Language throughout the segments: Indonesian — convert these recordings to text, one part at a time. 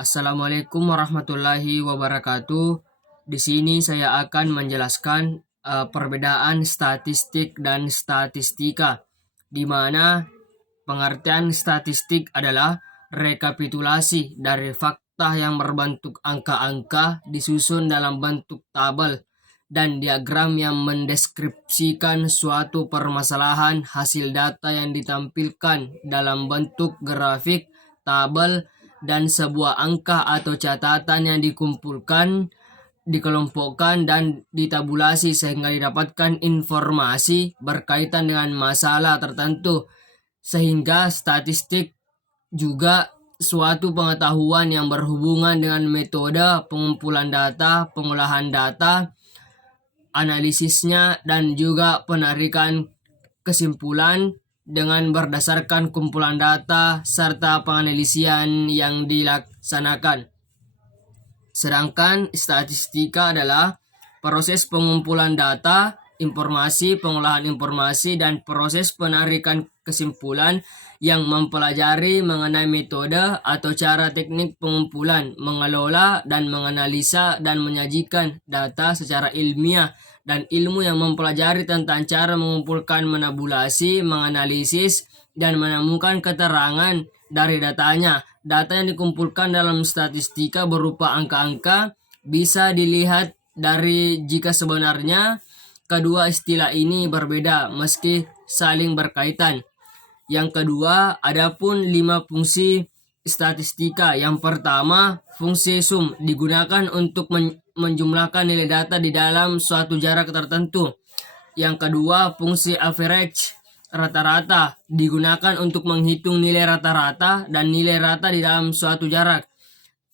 Assalamualaikum warahmatullahi wabarakatuh. Di sini saya akan menjelaskan perbedaan statistik dan statistika, di mana pengertian statistik adalah rekapitulasi dari fakta yang berbentuk angka-angka disusun dalam bentuk tabel dan diagram yang mendeskripsikan suatu permasalahan. Hasil data yang ditampilkan dalam bentuk grafik, tabel, dan sebuah angka atau catatan yang dikumpulkan, dikelompokkan, dan ditabulasi sehingga didapatkan informasi berkaitan dengan masalah tertentu. Sehingga statistik juga suatu pengetahuan yang berhubungan dengan metode pengumpulan data, pengolahan data, analisisnya, dan juga penarikan kesimpulan dengan berdasarkan kumpulan data serta penganalisian yang dilaksanakan. Sedangkan statistika adalah proses pengumpulan data, informasi, pengolahan informasi, dan proses penarikan kesimpulan yang mempelajari mengenai metode atau cara teknik pengumpulan, mengelola dan menganalisa dan menyajikan data secara ilmiah, dan ilmu yang mempelajari tentang cara mengumpulkan, menabulasi, menganalisis, dan menemukan keterangan dari datanya. Data yang dikumpulkan dalam statistika berupa angka-angka bisa dilihat dari jika sebenarnya kedua istilah ini berbeda meski saling berkaitan. Yang kedua, adapun 5 fungsi statistika. Yang pertama, fungsi sum digunakan untuk menjumlahkan nilai data di dalam suatu jarak tertentu. Yang kedua, fungsi average rata-rata digunakan untuk menghitung nilai rata-rata dan nilai rata di dalam suatu jarak.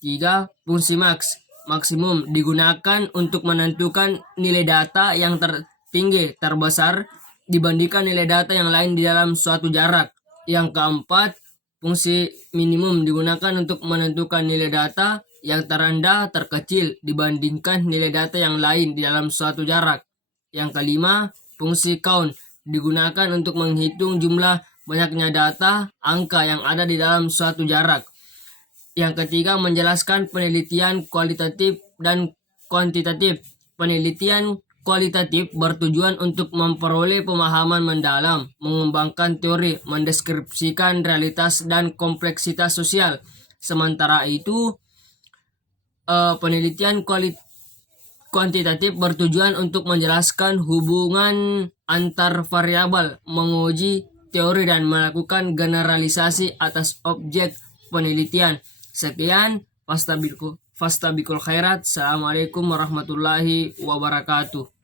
3. Fungsi max maksimum digunakan untuk menentukan nilai data yang tertinggi terbesar dibandingkan nilai data yang lain di dalam suatu jarak. Yang keempat, fungsi minimum digunakan untuk menentukan nilai data yang terendah terkecil dibandingkan nilai data yang lain di dalam suatu jarak. Yang kelima, fungsi count digunakan untuk menghitung jumlah banyaknya data angka yang ada di dalam suatu jarak. Yang ketiga, menjelaskan penelitian kualitatif dan kuantitatif. Penelitian kualitatif bertujuan untuk memperoleh pemahaman mendalam, mengembangkan teori, mendeskripsikan realitas dan kompleksitas sosial. Sementara itu, penelitian kuantitatif bertujuan untuk menjelaskan hubungan antar variabel, menguji teori, dan melakukan generalisasi atas objek penelitian. Sekian, fastabikul khairat. Assalamualaikum warahmatullahi wabarakatuh.